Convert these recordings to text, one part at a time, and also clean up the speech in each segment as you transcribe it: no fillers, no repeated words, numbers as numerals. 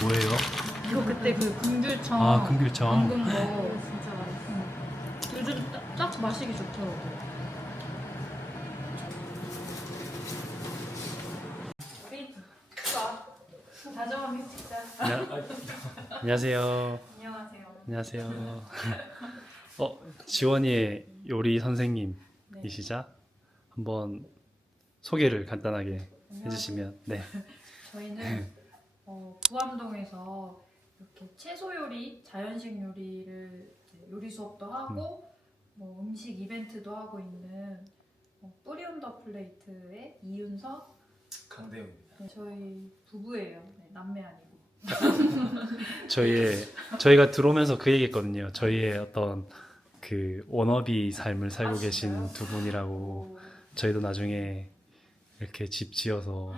뭐예요? 이거 그때 그 금귤청 아, 금귤청. 담근 거 진짜 맛있어. 요즘 딱 마시기 좋더라고. 우리 다정한 식사. 안녕하세요. 안녕하세요. 안녕하세요. 지원이의 요리 선생님이시자 한번 소개를 간단하게 해주시면. 네. 저희는 부암동에서 이렇게 채소 요리, 자연식 요리를 이제 요리 수업도 하고 뭐 음식 이벤트도 하고 있는 뿌리 온 더 플레이트의 이윤서, 강대웅입니다. 네, 저희 부부예요. 네, 남매 아니고. 저희가 들어오면서 그 얘기했거든요. 저희의 어떤 그 워너비 삶을 살고 아, 계신 진짜요? 두 분이라고. 저희도 나중에 이렇게 집 지어서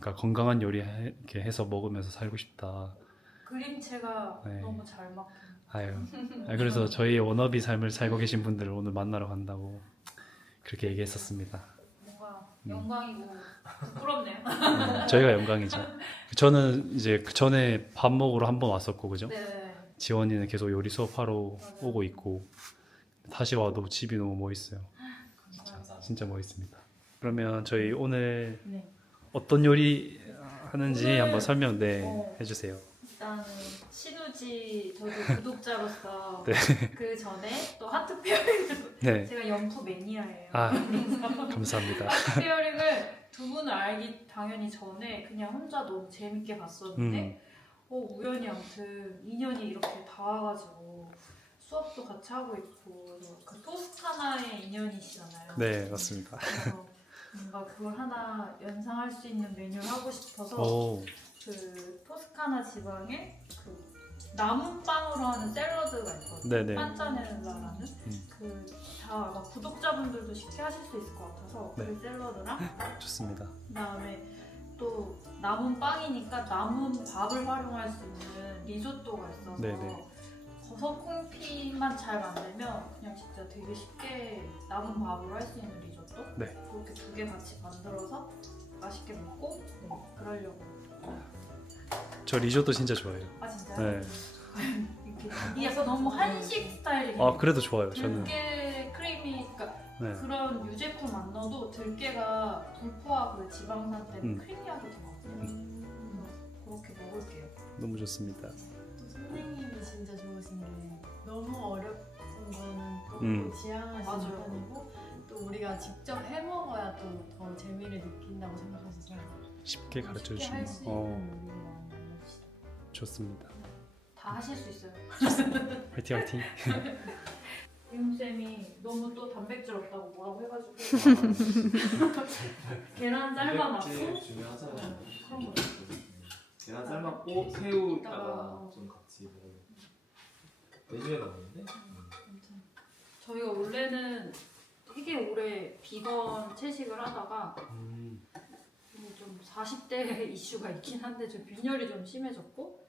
그러니까 건강한 요리 이렇게 해서 먹으면서 살고 싶다. 그림체가 네. 너무 잘 맞고. 그래서 저희의 워너비 삶을 살고 계신 분들을 오늘 만나러 간다고 그렇게 얘기했었습니다. 뭔가 영광이고 부끄럽네요. 저희가 영광이죠. 저는 이제 그 전에 밥 먹으러 한 번 왔었고, 그죠? 네. 지원이는 계속 요리 수업하러 오고 있고, 다시 와도 집이 너무 멋있어요. 진짜 멋있습니다. 그러면 저희 오늘 네. 어떤 요리 하는지 오늘, 한번 설명 해주세요. 일단은 신우지 저도 구독자로서 네. 그 전에 또 하트 페어링을 네. 제가 연프 매니아예요. 아, 감사합니다. 하트 페어링을 두 분을 알기 당연히 전에 그냥 혼자 너무 재밌게 봤었는데 우연히 아무튼 인연이 이렇게 닿아가지고 수업도 같이 하고 있고 그래서 그 토스카나의 인연이시잖아요. 네, 맞습니다. 그래서 뭔가 그걸 하나 연상할 수 있는 메뉴를 하고 싶어서 오, 그 토스카나 지방에 그 나무빵으로 하는 샐러드가 있거든요. 네네. 판짜넬라라는 그다 아마 구독자분들도 쉽게 하실 수 있을 것 같아서 네. 그 샐러드랑 좋습니다. 그다음에 또 남은 빵이니까 남은 밥을 활용할 수 있는 리조또가 있어서 네네. 버섯 콩피만 잘 만들면 그냥 진짜 되게 쉽게 남은 밥으로 할 수 있는 리조또 네. 그렇게 두 개 같이 만들어서 맛있게 먹고 그러려고. 저 리조또 진짜 좋아해요. 아 진짜요? 네. 이렇게 이게 약간 너무 한식 스타일이에요. 아, 그래도 좋아요. 저는. 들깨 크림이 그러니까 네. 그런 유제품 안 넣어도 들깨가 불포화 그 지방산 때문에 크리미하게 되거든요. 그렇게 먹을게요. 너무 좋습니다. 또 선생님이 진짜 좋으신 게 너무 어렵은 거는 또 음. 지향하시는 맞아요. 편이고 또 우리가 직접 해 먹어야 또 더 재미를 느낀다고 생각하셔서 쉽게 가르쳐 쉽게 할 수 주시는 거. 있는 요리를 많이 알려주시죠. 좋습니다. 다 하실 수 있어요. 화이팅 화이팅. 이웅쌤이 너무 또 단백질 없다고 뭐라고 해가지고 계란 삶아놨고 단백질 중요하잖아요. 그런 거 계란 삶았고 새우다가 좀 같이 먹으면 메뉴에 나오는데 저희가 원래는 되게 오래 비건 채식을 하다가 좀 40대 이슈가 있긴 한데 좀 빈혈이 좀 심해졌고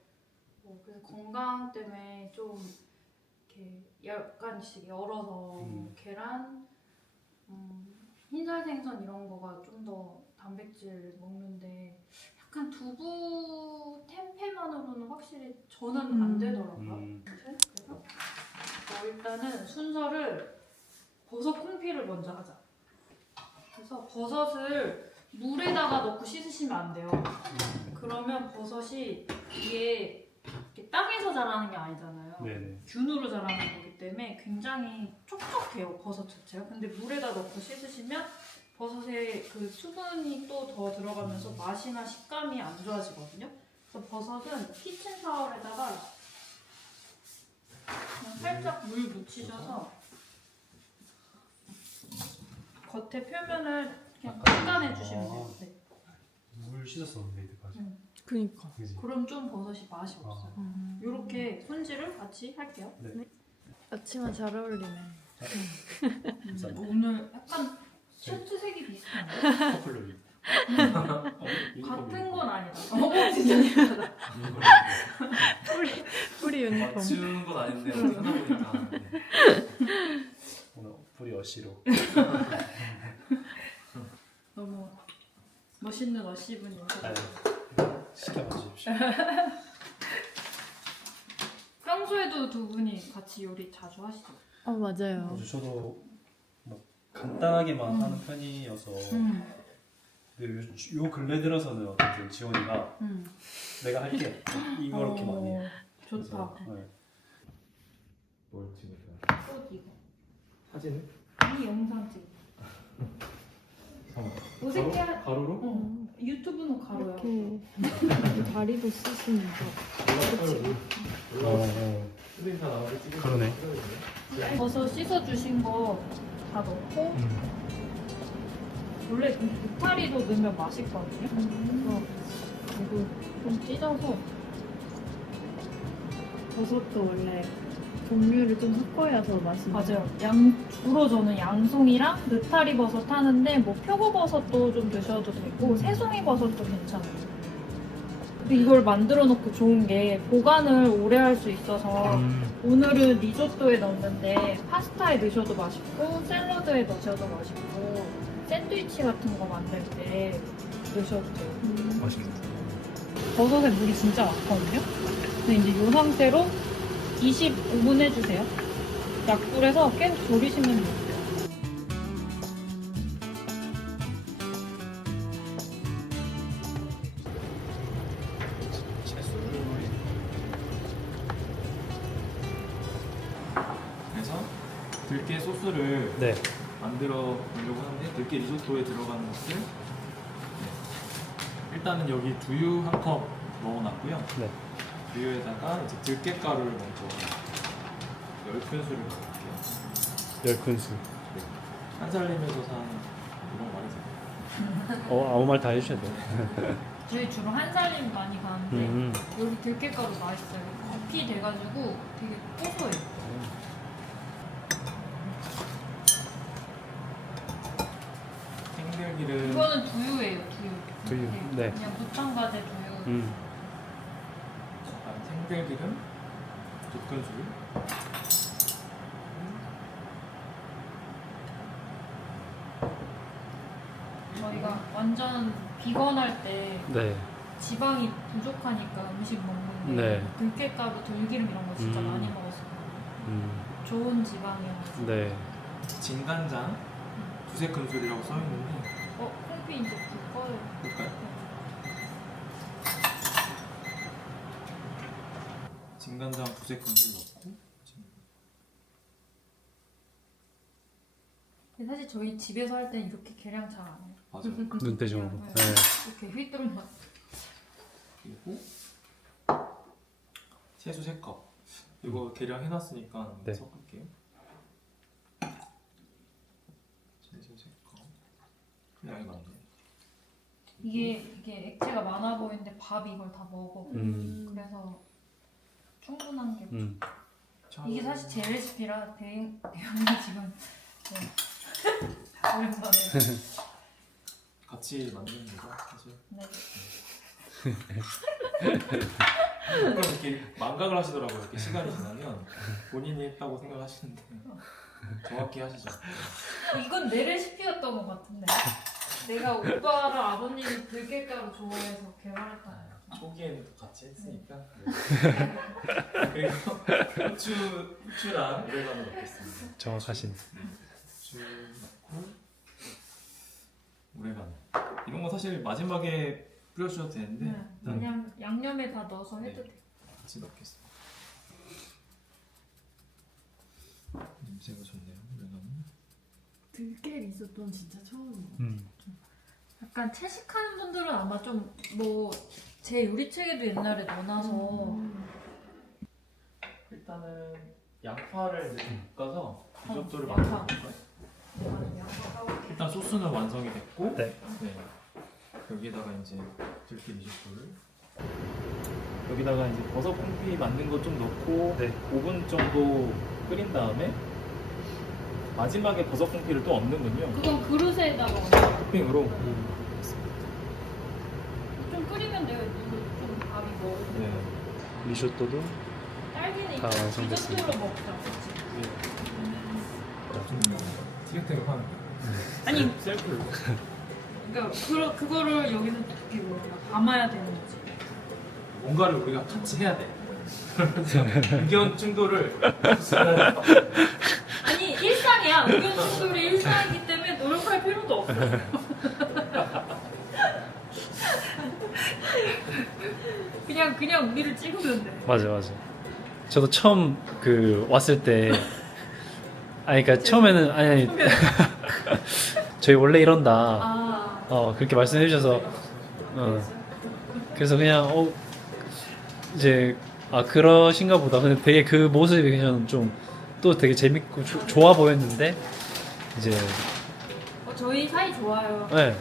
그래서 건강 때문에 좀 이렇게 약간씩 열어서 계란, 흰살 생선 이런 거가 좀 더 단백질 먹는데 약간 두부 템페만으로는 확실히 저는 안 되더라고요. 아무튼 그래서 일단은 순서를 버섯 콩피를 먼저 하자. 그래서 버섯을 물에다가 넣고 씻으시면 안 돼요. 그러면 버섯이 이게 이렇게 땅에서 자라는 게 아니잖아요. 네네. 균으로 자라는 거기 때문에 굉장히 촉촉해요, 버섯 자체가. 근데 물에다 넣고 씻으시면 버섯에 그 수분이 또 더 들어가면서 맛이나 식감이 안 좋아지거든요. 그래서 버섯은 키친 타월에다가 그냥 살짝 물 묻히셔서 겉에 표면을 그냥 닦아내 주시면 돼요. 네. 물 씻었었는데 이때까지. 그니까. 그럼 좀 버섯이 맛이 없어요. 이렇게 손질을 같이 할게요. 아침에 잘 어울리네. 오늘 약간 셔츠색이 비슷한데? 커플룩이. 같은 건 아니다. 진짜. 뿌리 유니폼. 맞춘 건 아닌데 찾아보니까 오늘 불이 어시로. 너무 멋있는 어시분이. 시켜봐 주십시오. 평소에도 두 분이 같이 요리 자주 하시죠? 맞아요. 저도 뭐 간단하게만 하는 편이어서 근데 요 근래 들어서는 어쨌든 지원이가 내가 할게 이렇게 많이 해. 좋다. 그래서, 네. 뭘 찍을까요? 꽃 이거. 사진을? 이 영상 찍어. 어색해. 가로로? 유튜브는 가로야. 이렇게 다리도 쓰시는 거. 선생님 다 나와서 찍으면 그러네. 버섯 씻어주신 거 다 넣고 원래 느타리도 넣으면 맛있거든요. 그래서 이거 좀 찢어서 버섯도 원래 종류를 좀 섞어야 더 맛있는 맞아요. 주로 저는 양송이랑 느타리 버섯 하는데 뭐 표고버섯도 좀 드셔도 되고 새송이 버섯도 괜찮아요. 근데 이걸 만들어 놓고 좋은 게 보관을 오래 할 수 있어서 오늘은 리조또에 넣었는데 파스타에 넣으셔도 맛있고 샐러드에 넣으셔도 맛있고 샌드위치 같은 거 만들 때 넣으셔도 돼요. 맛있겠다. 버섯에 물이 진짜 많거든요. 근데 이제 이 상태로 25분 해주세요. 약불에서 계속 졸이시면 돼요. 그래서 들깨 소스를 네. 만들어 보려고 하는데 들깨 리조또에 들어가는 것을 일단은 여기 두유 한 컵 넣어놨고요. 네. 두유에다가 이제 들깨 가루를 먼저 10큰술을 넣을게요. 10큰술. 한살림에서 산 이런 거 말해서 아무 말 다 해주셔야 돼요. 저희 주로 한살림 많이 가는데 음. 여기 들깨가루 맛있어요. 커피 돼가지고 되게 고소해요. 생들기름 이거는 두유예요, 두유. 두유, 네. 그냥 무첨가제 두유. 생들기름 2큰술 저희가 완전 비건할 때 네. 지방이 부족하니까 음식 먹는데 네. 들깨가루, 들기름 이런 거 진짜 음. 많이 먹었어요. 음. 좋은 지방이어서. 네. 진간장 2-3큰술이라고 써있는데 콩피 이제 불 꺼요. 볼까요? 진간장 2-3큰술 넣고 근데 사실 저희 집에서 할 때는 이렇게 계량 잘 안 해요. 맞아요. 눈대중으로. 그냥, 네. 이렇게 휘뚜루맛. 그리고 채소 3컵 이거 계량 해놨으니까 네. 섞을게요. 채소 3컵 양이 많네. 이게 액체가 많아 보이는데 밥이 이걸 다 먹어. 그래서 충분한 게. 이게 사실 제 레시피라 대형이 지금 오랜만에. 같이 만드는 거죠 사실. 네. 그럼 이렇게 망각을 하시더라고요. 이렇게 시간이 지나면 본인이 했다고 생각하시는데 정확히 하시죠. 이건 내 레시피였던 것 같은데. 내가 오빠랑 아버님이 들깨가루 좋아해서 개발했다. 초기에는 같이 했으니까. 그리고 후추랑 오레가노 넣겠습니다. 정확하신. 후추 넣고 오레가노. 이런 거 사실 마지막에 뿌려주셔도 되는데 네. 그냥 양념에 다 넣어서 해도 네. 돼. 같이 넣겠습니다. 냄새가 좋네요. 오레가노. 들깨 리조또는 진짜 처음이에요. 약간 채식하는 분들은 아마 좀 뭐 제 요리책에도 옛날에 넣어놔서 일단은 양파를 이제 볶아서 리조또를 양파. 만들어 볼까요? 일단 소스는 완성이 됐고 네. 여기다가 이제 들깨 리조또를 여기다가 이제 버섯 콩피 만든 거 좀 넣고 네. 5분 정도 끓인 다음에 마지막에 버섯 콩피를 또 얹는군요. 그건 그릇에다가 얹어요. 토핑으로. 좀 끓이면 돼요. 좀 밥이 먹어. 네. 리조또도 딸기는 다 이제 완성됐습니다. 디저트로 먹자. 그치? 티격태격 하는 거. 아니 셀프로. 그러니까 그거를 여기서 이렇게 뭐 담아야 되는 거지. 뭔가를 우리가 같이 해야 돼. 의견 충돌을 아니 일상이야. 의견 충돌이 일상이기 때문에 노력할 필요도 없어. 그냥 우리를 찍으면 돼. 맞아. 저도 처음 그 왔을 때 그러니까 처음에는 아니 저희 원래 이런다. 그렇게 말씀해 주셔서 그래서 그냥 이제 그러신가 보다. 근데 되게 그 모습이 그냥 좀 또 되게 재밌고 좋아 보였는데 이제 저희 사이 좋아요. 네.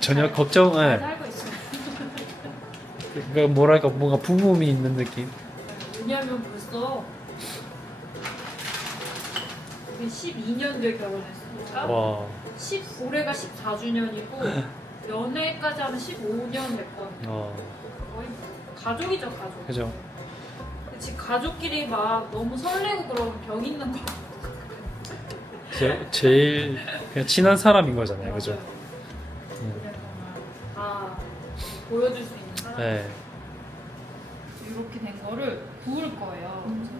전혀 걱정. 잘 네. 살고 있어요. 그러니까 뭐랄까 뭔가 부부음이 있는 느낌. 왜냐면 벌써 우리 12년도에 결혼했으니까 와. 올해가 14주년이고 연애까지 하면 15년 됐거든요. 거의 가족이죠, 가족. 그죠. 지금 가족끼리 막 너무 설레고 그러면 병 있는 거. 제일 그냥 친한 사람인 거잖아요, 그죠? 다 보여줄 수 있는 사람. 네. 이렇게 된 거를 구울 거예요. 그래서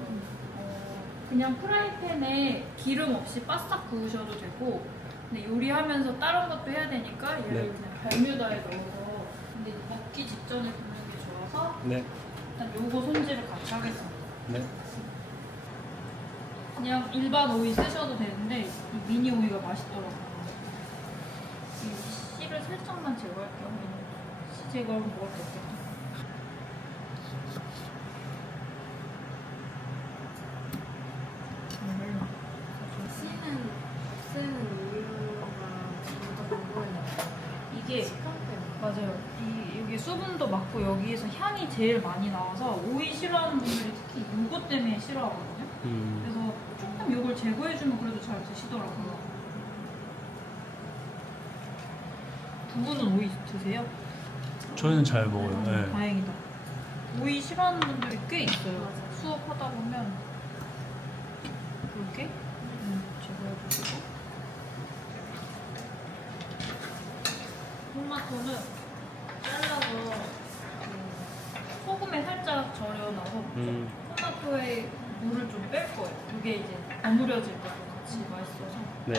그냥 프라이팬에 기름 없이 바싹 구우셔도 되고, 근데 요리하면서 다른 것도 해야 되니까 얘를 네. 그냥 발뮤다에 넣어서, 근데 먹기 직전에 굽는 게 좋아서 네. 일단 요거 손질을 같이 하겠습니다. 네. 그냥 일반 오이 쓰셔도 되는데 이 미니 오이가 맛있더라고요. 이 씨를 살짝만 제거할게요. 씨 제거하면 먹을 게 없겠다. 쓰는 우유가 진짜 궁금해요. 이게 식감 때문에. 맞아요. 여기 수분도 많고 여기에서 향이 제일 많이 나와서 오이 싫어하는 분들이 특히 이것 때문에 싫어하거든요. 그래서 조금 이걸 제거해주면 그래도 잘 드시더라고요. 두 분은 오이 드세요? 저희는 잘 먹어요. 네. 다행이다. 오이 싫어하는 분들이 꽤 있어요. 수업하다 보면 이렇게 제거해주시고 토마토는 잘라서 소금에 살짝 절여놔서 토마토의 물을 좀 뺄 거예요. 이게 이제 버무려질 때도 같이 맛있어서. 네.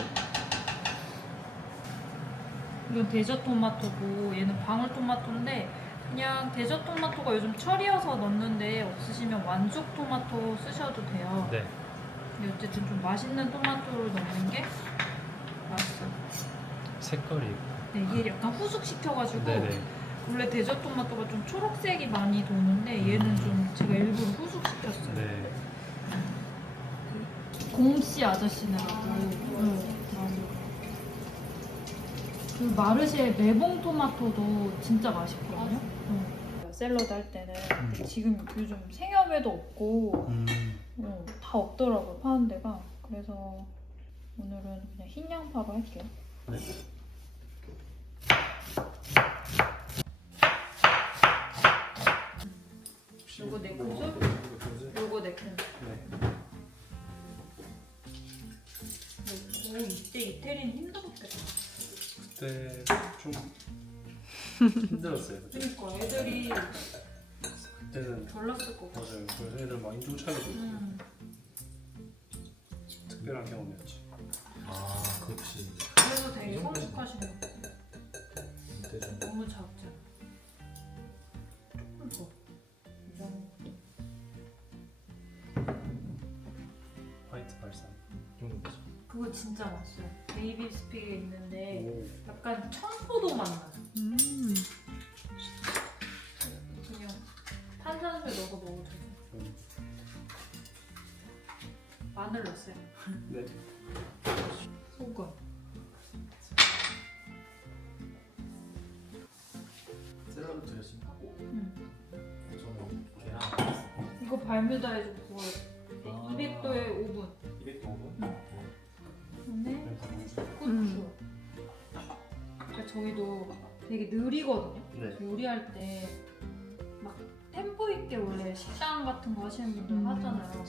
이건 데저 토마토고 얘는 방울 토마토인데 그냥 데저 토마토가 요즘 철이어서 넣는데 없으시면 완숙 토마토 쓰셔도 돼요. 네. 근데 어쨌든 좀 맛있는 토마토를 넣는 게 맛있어요. 색깔이. 네, 이게 약간 후숙시켜가지고 네네. 원래 데저 토마토가 좀 초록색이 많이 도는데 얘는 좀 제가 일부러 후숙시켰어요. 네. 공씨 아저씨네라고. 그 마르쉐 매봉 토마토도 진짜 맛있거든요. 샐러드 할 때는 근데 지금 요즘 생협에도 없고 다 없더라고요, 파는 데가. 그래서 오늘은 그냥 흰 양파로 할게요. 네. 요거 네 큰술, 요거 네 큰술. 네. 오, 이때 이태리는 힘들었겠다. 그때 좀 힘들었어요. 그때. 그러니까 애들이 그때는 별났을 거 같아. 맞아요. 그래서 애들 막 인종차별도 있고 특별한 경험이었지. 그렇지. 그래서 되게 성숙하시는 것 같아요. 대전. 너무 작지 않아. 조금 더. 이 정도. 화이트 발산. 그거 진짜 맛있어요. 베이비 스픽에 있는데 오. 약간 청포도 맛 나요. 그냥 탄산수에 넣어서 먹어도 되고. 마늘 넣었어요. 네. 소금. 샐러드 드레싱 하고 저는 계란 이거 발뮤다에 좀 구워요. 200도에 5분. 200도. 근데 후추. 그러니까 저희도 되게 느리거든요. 네. 요리할 때 막 템포 있게 원래 식당 같은 거 하시는 분들 하잖아요.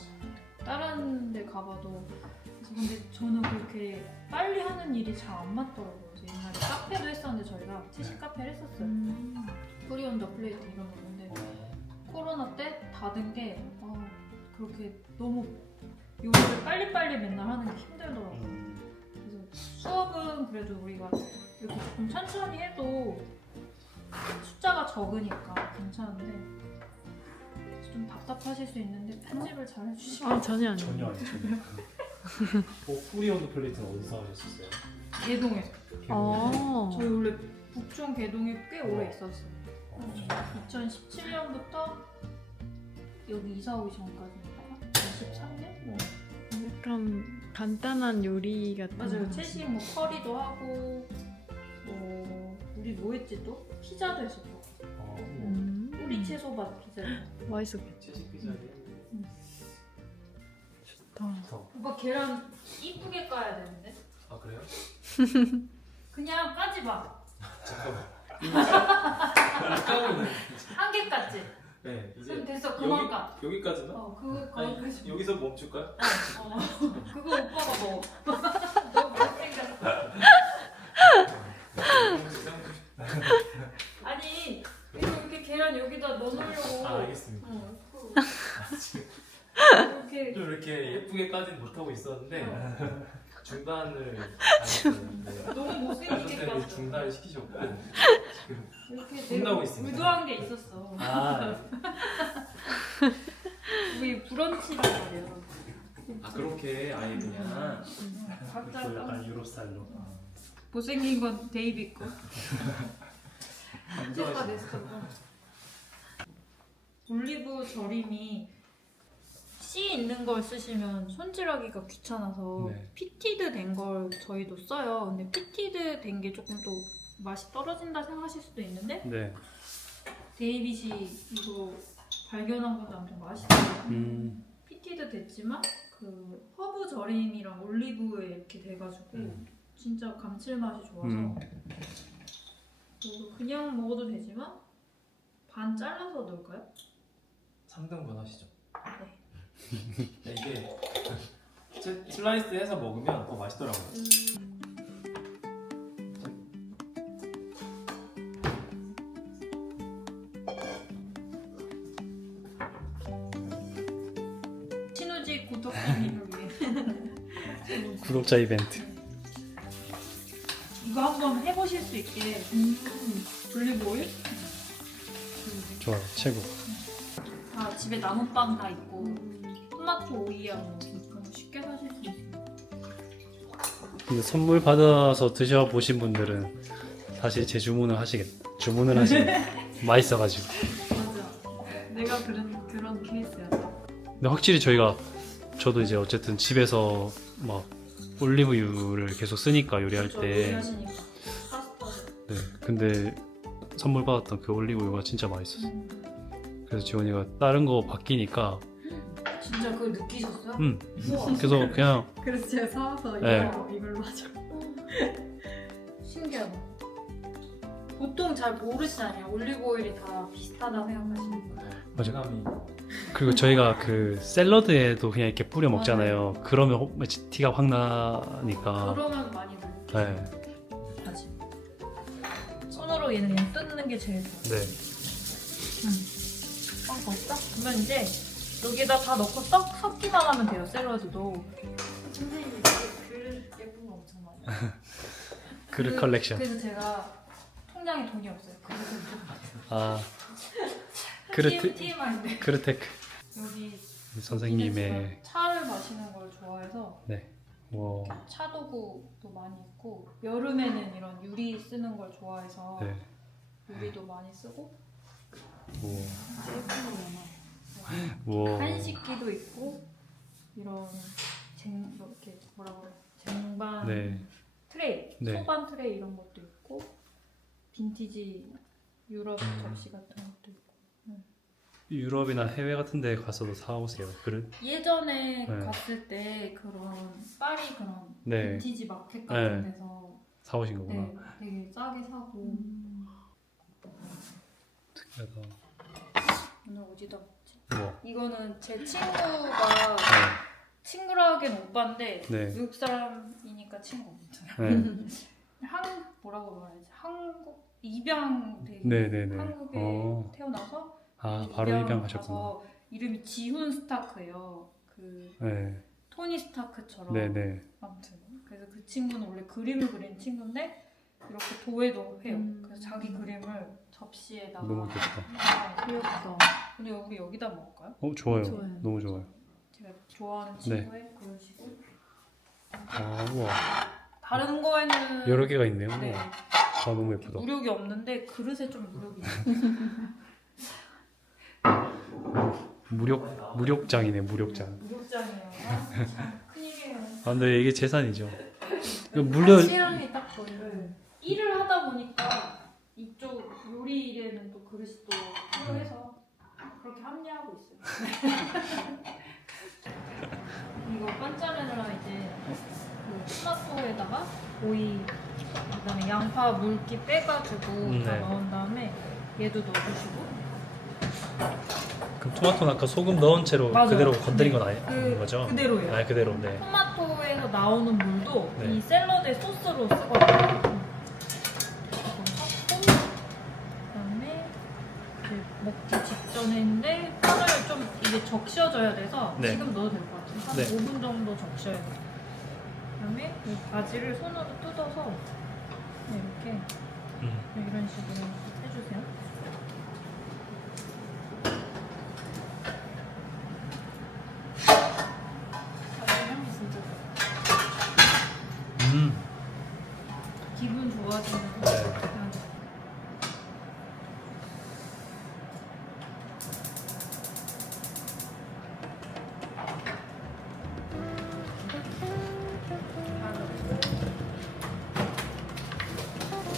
다른 데 가봐도. 그래서 근데 저는 그렇게 빨리 하는 일이 잘 안 맞더라고요. 그래서 옛날에 카페도 했었는데 저희가 채식 카페를 했었어요. 프리 온 더 플레이트 이런 거 했는데 코로나 때 닫은 게 그렇게 너무 요리를 빨리빨리 맨날 하는 게 힘들더라고요. 그래서 수업은 그래도 우리가 이렇게 조금 천천히 해도 숫자가 적으니까 괜찮은데 좀 답답하실 수 있는데 편집을 잘 해주시면 전혀 아니에요. 전혀 아니죠. 후리온드 플레이트는 어디서 하셨었어요? 개동에서. 어. 저희 원래 북촌 개동에 꽤 오래 있었어요. 어, 2017년부터 여기 이사 오기 전까지니까 23년? 뭐. 약간 간단한 요리 같은 맞아요. 거. 채식 뭐 커리도 하고 우리 뭐 했지 또? 피자도 했었고 뿌리 채소밭 피자. 맛있었겠다. 채식 피자에 오빠 계란 이쁘게 까야 되는데? 아 그래요? 그냥 까지 마. 잠깐만. 까고 있는. 한 개 깠지? 네 이제 그럼 됐어. 그만 까. 여기까지나? 거기까지. 여기서 멈출까요? 그거 오빠가 먹어. 너무 못생겼어. 아니 이렇게 계란 여기다 넣어놓으려고. 알겠습니다. 이렇게 좀 이렇게 예쁘게까지는 못하고 있었는데 중단을 당했어요. 너무 못생기게 선생님이 깠어. 중단을 시키셨고 지금 이렇게 혼나고 내가 있습니다. 의도한 게 있었어. 우리 브런치란 말이야. 아 그렇게 아예 그냥 각자 또 약간 까. 유로 스타일로. 못생긴 건 데이비 거. 인정하시네. 언제가 됐어. 올리브 절임이 씨 있는 걸 쓰시면 손질하기가 귀찮아서 네. 피티드 된 걸 저희도 써요. 근데 피티드 된 게 조금 또 맛이 떨어진다 생각하실 수도 있는데 네. 데이빗이 이거 발견한 건데 아무튼 맛있어요. 피티드 됐지만 그 허브 절임이랑 올리브에 이렇게 돼가지고 진짜 감칠맛이 좋아서 그리고 그냥 먹어도 되지만 반 잘라서 넣을까요? 3등분 하시죠. 네. 이게 슬라이스 해서 먹으면 더 맛있더라고요. 신우지 고토님을 위해 구독자 이벤트. 이거 한번 해보실 수 있게 올리브 오일 좋아요. 최고. 다 집에 남은 빵 다 있고 토마토 오이하고 그런 거 쉽게 사실 수 있어요. 근데 선물 받아서 드셔보신 분들은 다시 재주문을 하시겠다. 주문을 하시겠다. 맛있어가지고. 맞아. 내가 그런 케이스야. 근데 확실히 저도 이제 어쨌든 집에서 막 올리브유를 계속 쓰니까 요리할 때. 요리하시니까 파스타. 네. 근데 선물 받았던 그 올리브유가 진짜 맛있었어. 그래서 지원이가 다른 거 바뀌니까. 진짜 그걸 느끼셨어요? 우와. 그래서 그냥 그래서 제가 사와서 네. 이걸로 하죠. 신기하다. 보통 잘 모르시잖아요. 올리브 오일이 다 비슷하다 생각하시는 거예요. 맞아. 감이 그리고 저희가 그 샐러드에도 그냥 이렇게 뿌려 먹잖아요. 그러면 티가 확 나니까. 그러면 많이 먹어요. 네. 다시. 손으로 얘는 그냥 뜯는 게 제일 좋아. 네. 빵 됐어? 그러면 이제 여기다 다 넣고 섞기만 하면 돼요. 샐러드도. 선생님이 글 예쁜 거 엄청 많이. 그릇 컬렉션. 그래서 제가 통장에 돈이 없어요. 그래서 아. 그릇 TMI인데 그릇테크. 여기 선생님의 차를 마시는 걸 좋아해서 뭐 차 도구도 많이 있고 여름에는 이런 유리 쓰는 걸 좋아해서 네. 유리도 많이 쓰고 뭐 예쁜 거 많아. 뭐 한식기도 있고 이런 이렇게 뭐라 그래 쟁반 네. 트레이, 네. 소반 트레이 이런 것도 있고 빈티지 유럽 접시 같은 것도 있고 유럽이나 해외 같은 데 가서도 사오세요. 그릇? 예전에 네. 갔을 때 그런 파리 그런 네. 빈티지 마켓 같은 네. 데서 사오신 거구나. 네, 되게 싸게 사고 특이하다. 오늘 어디다 먹지? 뭐. 이거는 제 친구가 친구라 하기엔 오빠인데 네. 외국 사람이니까 친구. 네. 뭐라고 말하지? 한국 입양 되게 네네네. 한국에 어. 태어나서 아 바로 입양하셨구나. 가서 이름이 지훈 스타크예요. 그 네, 토니 스타크처럼. 네네. 아무튼 그래서 그 친구는 원래 그림을 그린 친구인데 이렇게 도예도 해요. 그래서 자기 그림을 접시에다가 너무 귀엽다. 귀엽다. 근데 우리 여기다 먹을까요? 좋아요. 좋아요. 너무 좋아요. 제가 좋아하는 네. 친구의 그런 식으로. 아 우와. 다른 거에는 여러 개가 있네요. 네, 아 너무 예쁘다. 무력이 없는데 그릇에 좀 무력이 있어요. 무력장이네 무력장. 무력장이에요. 참 큰일이에요. 아 근데 이게 재산이죠. 이거 물려 취향이 딱 보여요. 일을 하다 보니까 이쪽 요리 일에는 또 그릇이 또 필요해서 그렇게 합리하고 있어요. 이거 반짜면이랑 이제 그 토마토에다가 오이, 그다음에 양파 물기 빼가지고 다 네. 넣은 다음에 얘도 넣어주시고. 그럼 토마토는 아까 소금 넣은 채로 맞아요. 그대로 건드린 네. 건 아닌 거죠? 그대로예요. 아 그대로. 네. 토마토에서 나오는 물도 네. 이 샐러드의 소스로 쓰거든요. 이거 섞고 그다음에 이제 먹기 직전인데 빵을 좀 이게 적셔져야 돼서 네. 지금 넣어도 될 것 같아요. 한 네. 5분 정도 적셔야 돼요. 그다음에 이 바지를 손으로 뜯어서 이렇게 이런 식으로 해주세요. 바질 향이 진짜 좋아. 기분 좋아지는 네. 향.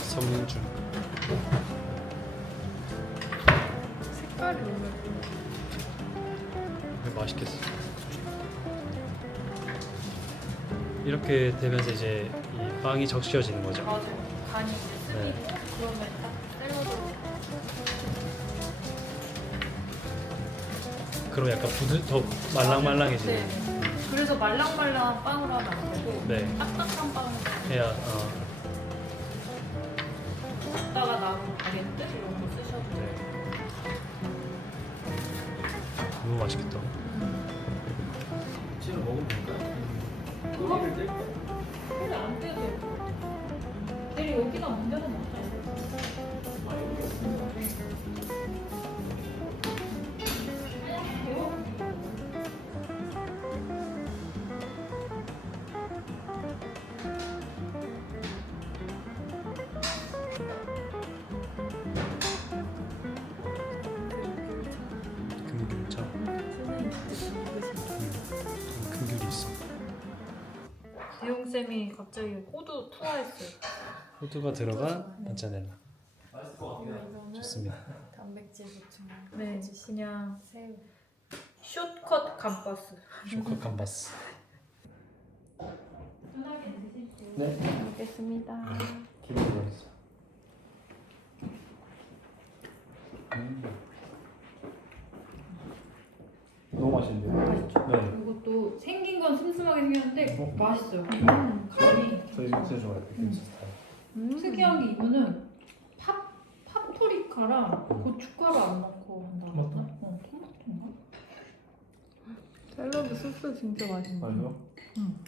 섬유줄. 색깔이 너무 예뻐. 이거 맛있겠어. 이렇게 되면서 이제 이 빵이 적셔지는 거죠. 맞아요. 간이 이제 네. 스미고 그러면 딱 샐러드로. 그럼 약간 더 말랑말랑해지는. 네. 그래서 말랑말랑한 빵으로 하면 안 되고 네. 딱딱한 빵으로 해야 먹다가 남은 바게트 이런 거 쓰셔도 돼요. 네. 너무 맛있겠다. 치즈 먹으면 될까요? 꼬리를 뗄까요? 근데 안 떼도 돼요. 대리 여기다 옮겨서 먹자. 아 여기 있습니다. 금귤차. 큰 귤이 있어. 대용 쌤이 갑자기 호두 투하했어요. 호두가 들어간 반짜넬라. 맛있을 것 같긴 해요. 이거는 좋습니다. 단백질 보충. 네, 그냥 새우. 숏컷 감바스. 쇼크 감바스. 편하게 드실게요. 네. 먹겠습니다. 기분 좋았어. 너무 맛있는데요? 맛있죠? 네. 이것도 생긴 건 슴슴하게 생겼는데 맛있어요. 간이 저희 진짜 좋아해요. 김치 스타일. 특이한 게 이거는 파프리카랑 고춧가루 안 넣고 한다고 토마토? 했나? 토마토인가? 샐러드 소스 진짜 맛있네. 맛있어요? 응.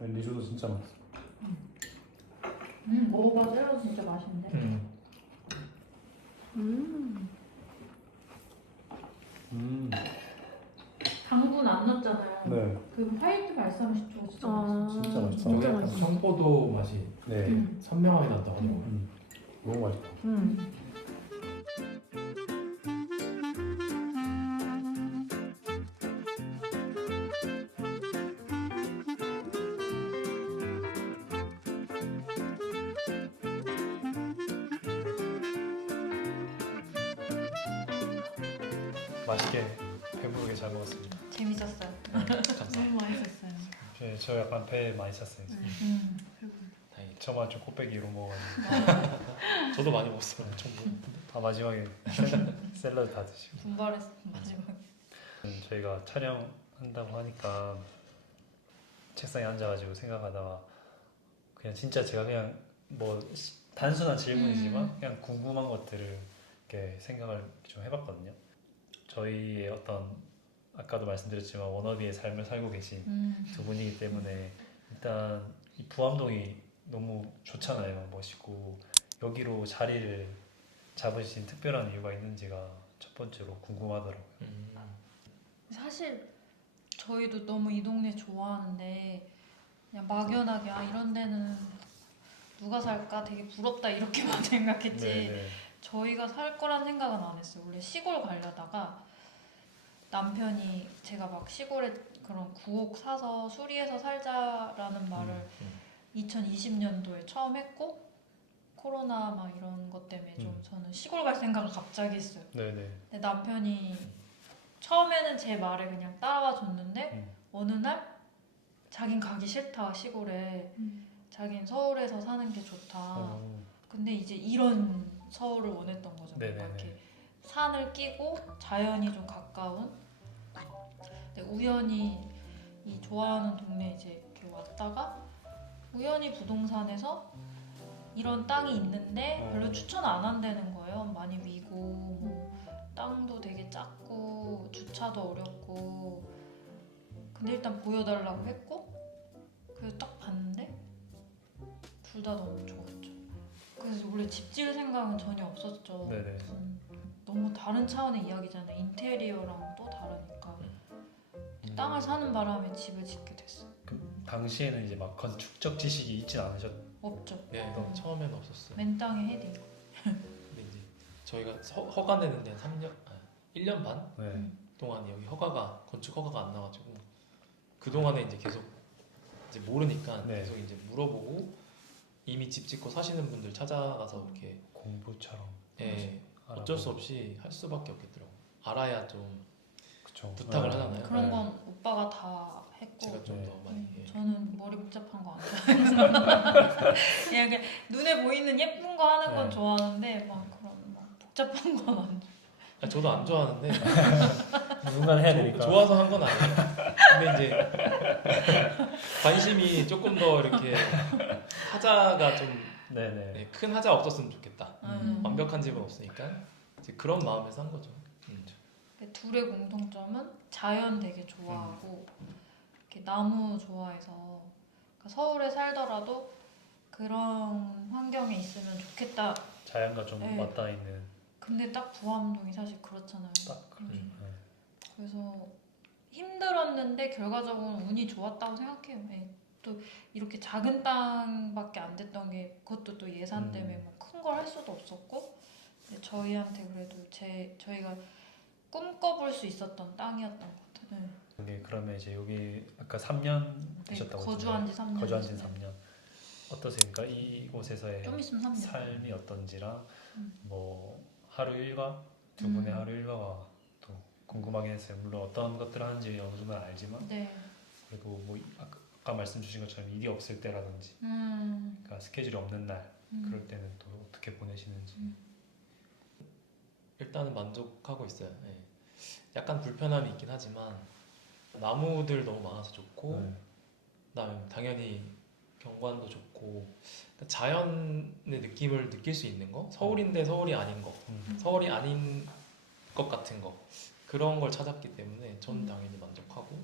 리조도 진짜 맛있어. 먹어봐. 샐러드 진짜 맛있는데. 당분 안 넣었잖아요. 네. 그 화이트 발사믹 식초가 진짜 아, 맛있어. 진짜 맛있다. 진짜 약간 맛있어. 청포도 맛이 네. 선명하게 난다고 하더라고요. 너무 맛있다. 맛있게 배부르게 잘 먹었습니다. 재밌었어요. 감사합니다. 너무 맛있었어요. 네, 저 약간 배에 많이 찼어요. 지금. 다행이다. 저만 좀 코빼기로 먹어가지고. 저도 많이 먹었어요. 다 마지막에 샐러드 다 드시고. 분발했어 마지막에. 저희가 촬영한다고 하니까 책상에 앉아가지고 생각하다가 그냥 진짜 제가 그냥 뭐 단순한 질문이지만 그냥 궁금한 것들을 이렇게 생각을 좀 해봤거든요. 저희의 어떤 아까도 말씀드렸지만 워너비의 삶을 살고 계신 두 분이기 때문에 일단 이 부암동이 너무 좋잖아요. 멋있고 여기로 자리를 잡으신 특별한 이유가 있는지가 첫 번째로 궁금하더라고요. 사실 저희도 너무 이 동네 좋아하는데 그냥 막연하게 아 이런 데는 누가 살까 되게 부럽다 이렇게만 생각했지 네네. 저희가 살 거란 생각은 안 했어요. 원래 시골 가려다가 남편이 제가 막 시골에 그런 구옥 사서 수리해서 살자라는 말을 2020년도에 처음 했고 코로나 막 이런 것 때문에 좀 저는 시골 갈 생각을 갑자기 했어요. 네네. 근데 남편이 처음에는 제 말에 그냥 따라와 줬는데 어느 날 자긴 가기 싫다 시골에 자긴 서울에서 사는 게 좋다. 근데 이제 이런 서울을 원했던 거죠. 뭔가 이렇게 산을 끼고 자연이 좀 가까운. 근데 우연히 이 좋아하는 동네 이제 이렇게 왔다가 우연히 부동산에서 이런 땅이 있는데 별로 추천 안 한다는 거예요. 많이 위고 뭐 땅도 되게 작고 주차도 어렵고 근데 일단 보여달라고 했고 그래서 딱 봤는데 둘 다 너무 좋았죠. 그래서 원래 집 지을 생각은 전혀 없었죠. 네네. 너무 다른 차원의 이야기잖아요. 인테리어랑 또 다르니까 땅을 사는 바람에 집을 짓게 됐어요. 그 당시에는 이제 막 건축적 지식이 있진 않으셨. 없죠. 네, 처음에는 없었어요. 맨 땅에 헤딩. 근데 이제 저희가 허가 내는데 1년 반 네. 동안 여기 건축 허가가 안 나가지고 그 동안에 이제 계속 이제 모르니까 네. 계속 이제 물어보고 이미 집 짓고 사시는 분들 찾아가서 이렇게 공부처럼. 예, 알아보고. 어쩔 수 없이 할 수밖에 없겠더라고. 알아야 좀 그쵸. 부탁을 네. 하잖아요. 그런 건 오빠가 다 했고 제가 좀 더 많이 예. 저는 머리 복잡한 거 안 좋아해서 그냥 눈에 보이는 예쁜 거 하는 건 네. 좋아하는데 막 그런 막 복잡한 건 안 좋아. 저도 안 좋아하는데 누군가는 해야 되니까. 좋아서 한 건 아니에요. 근데 이제 관심이 조금 더 이렇게 하자가 좀 네네. 네, 큰 하자 없었으면 좋겠다. 완벽한 집은 없으니까 이제 그런 마음에서 한 거죠. 둘의 공통점은 자연 되게 좋아하고 이렇게 나무 좋아해서 그러니까 서울에 살더라도 그런 환경에 있으면 좋겠다. 자연과 좀 네. 맞닿아 있는. 근데 딱 부암동이 사실 그렇잖아요. 딱 그렇죠. 네. 그래서 힘들었는데 결과적으로 운이 좋았다고 생각해요. 네. 또 이렇게 작은 땅밖에 안 됐던 게 그것도 또 예산 때문에 뭐 큰 걸 할 수도 없었고 근데 저희한테 그래도 저희가 꿈꿔볼 수 있었던 땅이었던 것 같아요. 네. 여기 그러면 이제 여기 아까 3년 되셨다고 거주한 지 3년. 거주한 지 3년. 어떠십니까? 이곳에서의 좀 있으면 3년. 삶이 어떤지랑 뭐 하루 일과 두 분의 하루 일과가 또 궁금하긴 했어요. 물론 어떤 것들을 하는지 어느 정도는 알지만 네. 그래도 뭐 아까 말씀 주신 것처럼 일이 없을 때라든지 그러니까 스케줄이 없는 날 그럴 때는 또 어떻게 보내시는지. 일단은 만족하고 있어요. 예. 약간 불편함이 있긴 하지만 나무들 너무 많아서 좋고 네. 그다음에 당연히 경관도 좋고 그러니까 자연의 느낌을 느낄 수 있는 거 서울인데 서울이 아닌 거 서울이 아닌 것 같은 거 그런 걸 찾았기 때문에 전 당연히 만족하고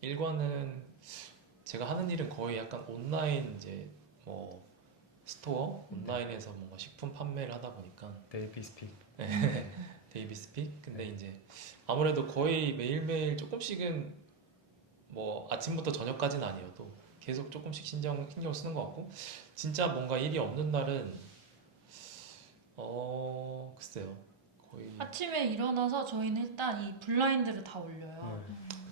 일과는 제가 하는 일은 거의 약간 온라인 이제 뭐 스토어 온라인에서 뭔가 식품 판매를 하다 보니까 데이비 스픽. 데이비 스픽 근데 이제 아무래도 거의 매일매일 조금씩은 뭐 아침부터 저녁까지는 아니어도 계속 조금씩 신경을 쓰는 것 같고 진짜 뭔가 일이 없는 날은 글쎄요 거의 아침에 일어나서 저희는 일단 이 블라인드를 다 올려요.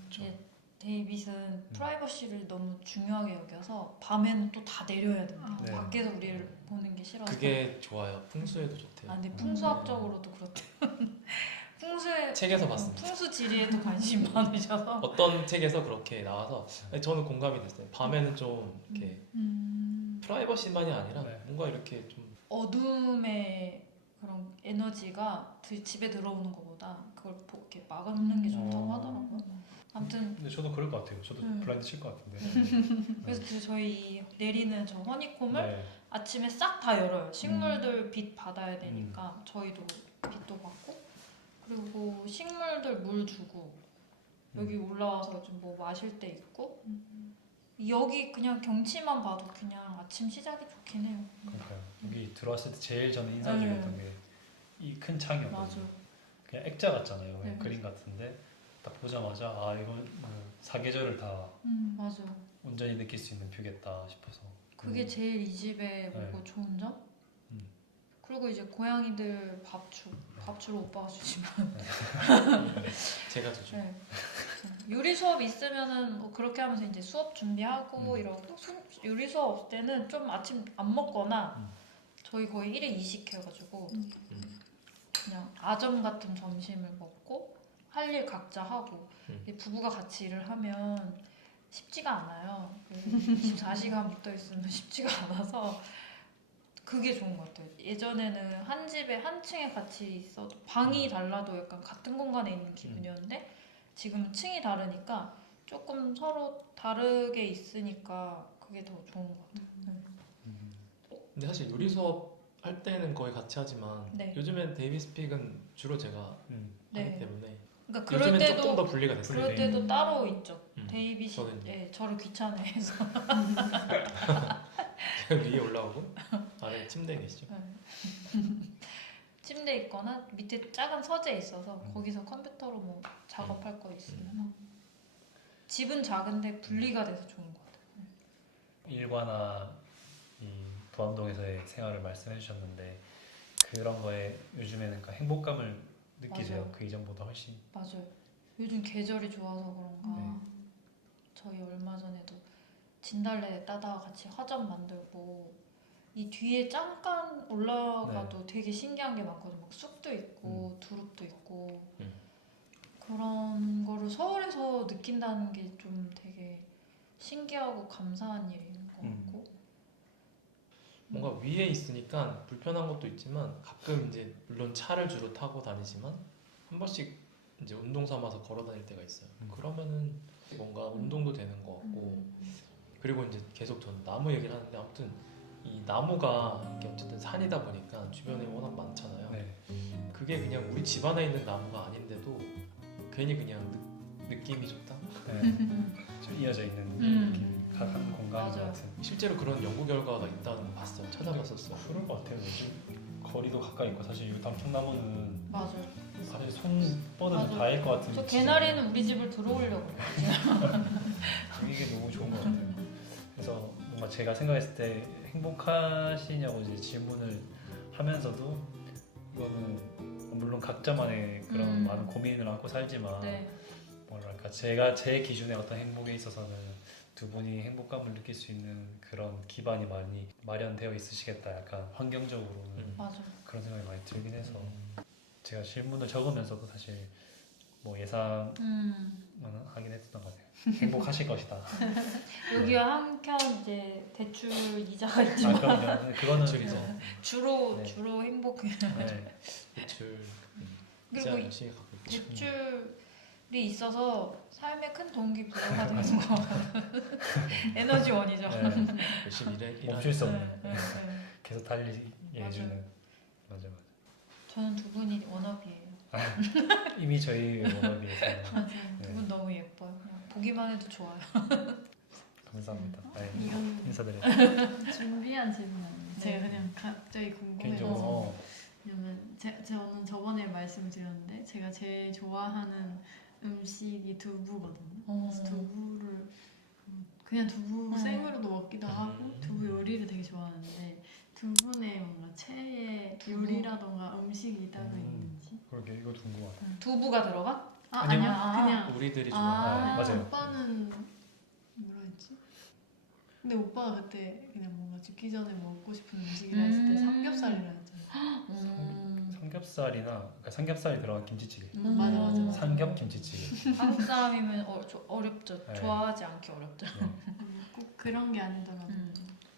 그렇죠. 이게 데이빗은 프라이버시를 너무 중요하게 여겨서 밤에는 또 다 내려야 된대요. 네. 밖에서 우리를 보는 게 싫어서. 그게 좋아요 풍수에도 좋대요. 아, 근데 풍수학적으로도 그렇대요. 풍수에 책에서 봤습니다. 풍수 지리에도 관심 많으셔서. 어떤 책에서 그렇게 나와서 저는 공감이 됐어요. 밤에는 좀 이렇게 프라이버시만이 아니라 네. 뭔가 이렇게 좀 어둠의 그런 에너지가 집에 들어오는 것보다 그걸 이렇게 막아놓는 게 좋다고 하더라고요. 아무튼 근데 저도 그럴 것 같아요. 저도 블라인드 칠 것 같은데. 그래서 저희 내리는 저 허니콤을 네. 아침에 싹 다 열어요. 식물들 빛 받아야 되니까 저희도 빛도 받고 그리고 식물들 물 주고 여기 올라와서 좀 뭐 마실 때 있고 여기 그냥 경치만 봐도 그냥 아침 시작이 좋긴 해요. 그러니까요. 여기 들어왔을 때 제일 저는 인상적이었던 게 이 큰 창이었거든요. 맞아. 그냥 액자 같잖아요. 그냥 네. 그림 같은데 딱 보자마자 아 이건 사계절을 다 맞아. 온전히 느낄 수 있는 뷰겠다 싶어서. 그게 제일 이 집에 뭐고 좋은 점? 음. 그리고 이제 고양이들 밥줄 오빠가 주지만 제가 주죠. 네. 요리 수업 있으면은 뭐 그렇게 하면서 이제 수업 준비하고 이러고 요리 수업 없을 때는 좀 아침 안 먹거나 저희 거의 1회 2식 해가지고 그냥 아점 같은 점심을 먹고 할 일 각자 하고 이 부부가 같이 일을 하면 쉽지가 않아요. 24시간 붙어 있으면 쉽지가 않아서 그게 좋은 것 같아요. 예전에는 한 집에 한 층에 같이 있어도 방이 달라도 약간 같은 공간에 있는 기분이었는데 지금 층이 다르니까 조금 서로 다르게 있으니까 그게 더 좋은 것 같아요. 근데 사실 요리 수업 할 때는 거의 같이 하지만 네. 요즘엔 데이비스픽은 주로 제가 네. 하기 때문에 그러니까 그럴 요즘엔 조금 때도 더 분리가 됐어요. 그럴 때도 따로 있죠. 음. 데이빗이 저는 예, 저를 귀찮아해서 제가 위에 올라오고 아래 침대에 계시죠. 침대 있거나 밑에 작은 서재 있어서 거기서 컴퓨터로 뭐 작업할 거 있으면 집은 작은데 분리가 돼서 좋은 것 같아요. 일과나 이 도암동에서의 생활을 말씀해 주셨는데 그런 거에 요즘에는 그 행복감을 느끼세요? 맞아요. 그 이전보다 훨씬. 맞아요. 요즘 계절이 좋아서 그런가 네. 저희 얼마 전에도 진달래 따다가 같이 화전 만들고 이 뒤에 잠깐 올라가도 되게 신기한 게 많거든요. 막 숲도 있고 두릅도 있고 그런 거를 서울에서 느낀다는 게 좀 되게 신기하고 감사한 일인 것 같고 뭔가 위에 있으니까 불편한 것도 있지만 가끔 이제 물론 차를 주로 타고 다니지만 한 번씩 이제 운동 삼아서 걸어 다닐 때가 있어요. 그러면은 뭔가 운동도 되는 것 같고 그리고 이제 계속 저는 나무 얘기를 하는데 아무튼 이 나무가 이게 어쨌든 산이다 보니까 주변에 워낙 많잖아요. 네. 그게 그냥 우리 집 안에 있는 나무가 아닌데도 괜히 그냥 느낌이 좋다. 네. 좀 이어져 있는 느낌. 각 한 공간 맞아요. 같은. 실제로 그런 연구 결과가 있다는 거 봤어요. 찾아봤었어요. 그럴 것 같아요. 요즘 거리도 가까이 있고 사실 이 단풍나무는 맞아요. 사실 손 뻗으면 맞아요. 닿을 것 같은. 저 위치에 개나리는 우리 집을 들어오려고 이게 너무 좋은 것 같아요. 그래서 뭔가 제가 생각했을 때 행복하시냐고 이제 질문을 하면서도 이거는 물론 각자만의 그런 많은 고민을 안고 살지만 네. 뭐랄까 제가 제 기준의 어떤 행복에 있어서는 두 분이 행복감을 느낄 수 있는 그런 기반이 많이 마련되어 있으시겠다. 약간 환경적으로는 맞아. 그런 생각이 많이 들긴 해서 제가 질문을 적으면서도 사실 뭐 예상은 하긴 했던 것 같아요. 행복하실 것이다. 여기 한켠 이제 대출 이자가 아, 있지만 그럼요. 그거는 대출이자. 주로 네. 주로 행복해. 네. 대출 그리고 이자 이- 열심히 갖고 있죠. 대출이 있어서 삶의 큰 동기부여가 되는 거 에너지원이죠. 네. 열심히 멈출 수 없는 네, 네, 네. 계속 달리게 해주는 맞아. 저는 두 분이 워너비예요. 이미 저희 워너비에서 두 분 너무 예뻐요. 그냥 보기만 해도 좋아요. 감사합니다. 네, 이건 인사드려요. 준비한 질문 아니에요. 네. 제가 그냥 갑자기 개인적으로 궁금해서 왜냐면 저는 저번에 말씀드렸는데 제가 제일 좋아하는 음식이 두부거든요. 그래서 두부를 그냥 두부 생으로도 먹기도 하고 두부 요리를 되게 좋아하는데 두 분의 뭔가 최애 요리라던가 음식이 따로 있는지? 그러게 이것도 궁금하다. 두부가 들어가? 아니요. 아. 그냥 우리들이 아. 좋아하는 맞아요. 오빠는 뭐라 했지? 근데 오빠가 그때 그냥 뭔가 죽기 전에 먹고 싶은 음식이라 했을 때 삼겹살이라 했잖아요. 삼겹살이나 그러니까 삼겹살이 들어간 김치찌개. 맞아. 삼겹 김치찌개. 한국 사람이면 어렵죠. 네. 좋아하지 않기 어렵죠. 꼭 그런 게 아니더라도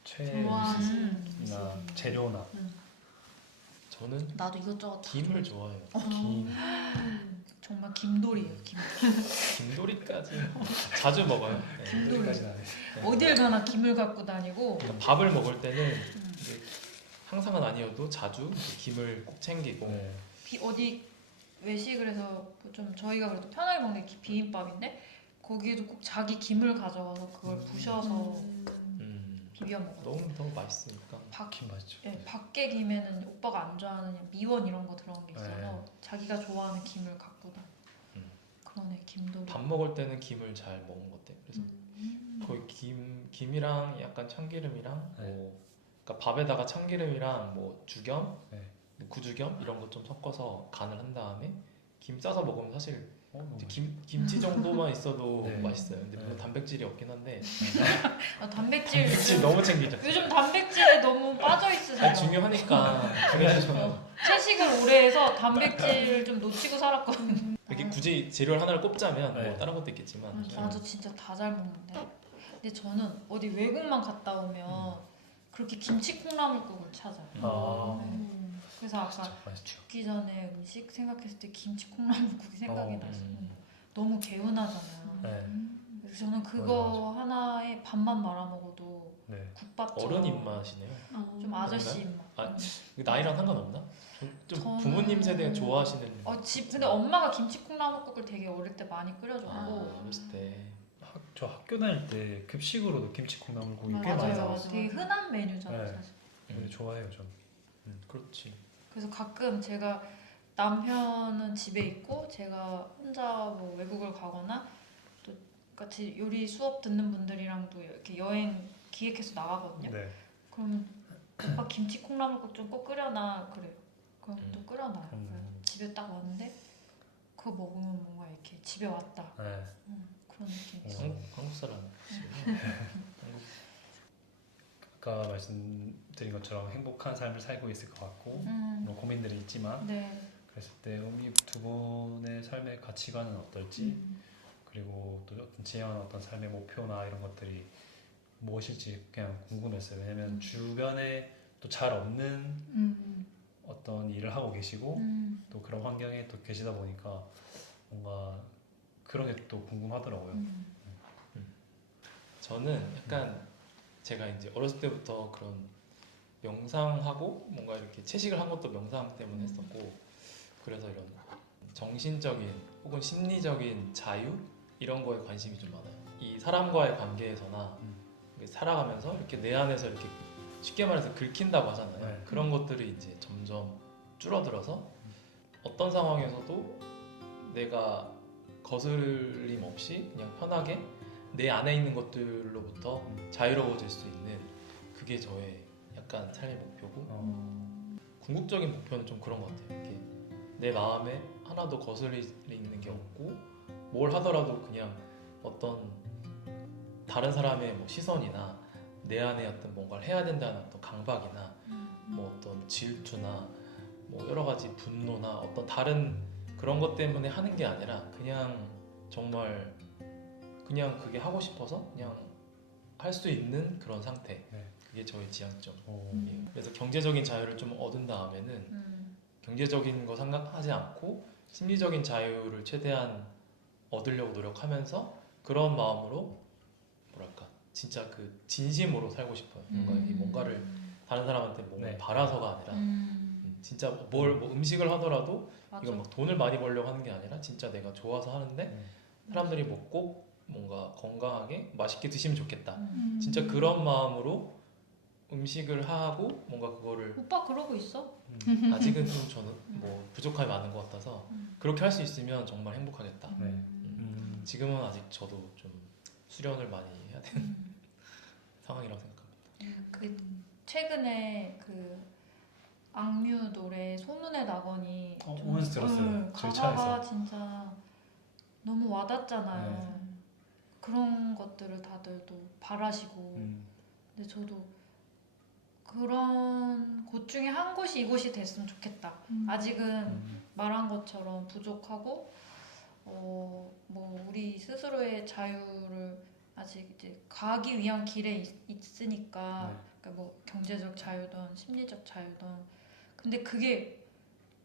최애 좋아하시는 음식이나 음식이. 재료나 저는 나도 이것저것 다 김을 좋아해요. 김. 정말 김돌이에요. 김. 김도리까지 자주 먹어요. 네. 김도리까지는 안 해. 어딜 가나 김을 갖고 다니고. 그러니까 밥을 먹을 때는 이제 항상은 아니어도 자주 김을 꼭 챙기고 네. 어디 외식을 해서 좀 저희가 그래도 편하게 먹는 게 비빔밥인데 거기에도 꼭 자기 김을 가져와서 그걸 부셔서 비벼 먹어요. 너무 맛있으니까. 김 맛있죠. 예, 밖에 김에는 오빠가 안 좋아하는 미원 이런 거 들어간 게 있어서 네. 자기가 좋아하는 김을 갖고 다. 음. 그러네 김도. 밥 먹을 때는 김을 잘 먹는 것 같아. 그래서 거의 김이랑 약간 참기름이랑 네. 뭐 그러니까 밥에다가 참기름이랑 뭐 죽염, 네. 구죽염 이런 거 좀 섞어서 간을 한 다음에 김 싸서 먹으면 사실 너무 이제 김치 정도만 있어도 네. 맛있어요. 근데 물론 네. 단백질이 없긴 한데 단백질 단백질 너무 챙기죠. 요즘 단백질에 너무 빠져 있으세요. 아니, 중요하니까 중요하죠. 채식을 오래 해서 단백질 좀 놓치고 살았거든요. 이렇게 굳이 재료를 하나를 꼽자면 네. 뭐 다른 것도 있겠지만 나도 진짜 다 잘 먹는데. 근데 저는 어디 외국만 갔다 오면 그렇게 김치 콩나물국을 찾아요. 아, 그래서 아까 진짜 맛있죠. 죽기 전에 음식 생각했을 때 김치 콩나물국이 생각이 나서 음. 너무 개운하잖아요. 네. 그래서 저는 그거 하나에 밥만 말아 먹어도 네. 국밥처럼 어른 입맛이네요. 좀 아저씨 입맛. 아, 나이랑 상관없나? 좀 저는- 부모님 세대 좋아하시는 근데 엄마가 김치 콩나물국을 되게 어릴 때 많이 끓여줬고 어렸을 때 저 학교 다닐 때 급식으로도 김치 콩나물국이 꽤 많이 맞아요. 나왔어요. 되게 흔한 메뉴잖아요, 네. 사실. 근데 좋아해요 전. 그렇지. 그래서 가끔 제가 남편은 집에 있고 제가 혼자 뭐 외국을 가거나 또 같이 요리 수업 듣는 분들이랑도 이렇게 여행 기획해서 나가거든요. 네. 그럼 오빠 김치 콩나물국 좀 꼭 끓여놔 그래요. 그럼 또 끓여놔요. 집에 딱 왔는데 그거 먹으면 뭔가 이렇게 집에 왔다 네. 그런 느낌이 있어요. 한국 사람. 아까 말씀드린 것처럼 행복한 삶을 살고 있을 것 같고 뭐 고민들이 있지만 네. 그랬을 때 이 두 분의 삶의 가치관은 어떨지 그리고 또 어떤 지향하는 어떤 삶의 목표나 이런 것들이 무엇일지 그냥 궁금했어요. 왜냐면 주변에 또 잘 없는 어떤 일을 하고 계시고 또 그런 환경에 또 계시다 보니까 뭔가 그런 게 또 궁금하더라고요. 저는 약간 제가 이제 어렸을 때부터 그런 명상하고 뭔가 이렇게 채식을 한 것도 명상 때문에 했었고 그래서 이런 정신적인 혹은 심리적인 자유 이런 거에 관심이 좀 많아요. 이 사람과의 관계에서나 살아가면서 이렇게 내 안에서 이렇게 쉽게 말해서 긁힌다고 하잖아요. 네. 그런 것들이 이제 점점 줄어들어서 어떤 상황에서도 내가 거슬림 없이 그냥 편하게 내 안에 있는 것들로부터 자유로워질 수 있는 그게 저의 약간 삶의 목표고 궁극적인 목표는 좀 그런 것 같아요. 이렇게 내 마음에 하나도 거슬리는 게 없고 뭘 하더라도 그냥 어떤 다른 사람의 뭐 시선이나 내 안에 어떤 뭔가를 해야 된다는 어떤 강박이나 뭐 어떤 질투나 뭐 여러 가지 분노나 어떤 다른 그런 것 때문에 하는 게 아니라 그냥 정말 그냥 그게 하고 싶어서 그냥 할 수 있는 그런 상태. 네. 그게 저의 지향점이에요. 오. 그래서 경제적인 자유를 좀 얻은 다음에는 경제적인 거 생각하지 않고 심리적인 자유를 최대한 얻으려고 노력하면서 그런 마음으로 뭐랄까 진짜 그 진심으로 살고 싶어요. 뭔가를 다른 사람한테 뭔가를 네. 바라서가 아니라 진짜 뭐 음식을 하더라도 맞아. 이건 막 돈을 많이 벌려고 하는 게 아니라 진짜 내가 좋아서 하는데 사람들이 먹고 뭔가 건강하게 맛있게 드시면 좋겠다. 진짜 그런 마음으로 음식을 하고 뭔가 그거를 오빠 그러고 있어? 아직은 좀 저는 뭐 부족함이 많은 것 같아서 그렇게 할 수 있으면 정말 행복하겠다. 네. 지금은 아직 저도 좀 수련을 많이 해야 되는 상황이라고 생각합니다. 그 최근에 그 악뮤 노래 소문에 나거니 오면서 들었어요. 저희 가사가 차에서. 진짜 너무 와닿잖아요. 네. 그런 것들을 다들 또 바라시고 근데 저도 그런 곳 중에 한 곳이 이곳이 됐으면 좋겠다. 아직은 말한 것처럼 부족하고 뭐 우리 스스로의 자유를 아직 이제 가기 위한 길에 있으니까 네. 그러니까 뭐 경제적 자유든 심리적 자유든 근데 그게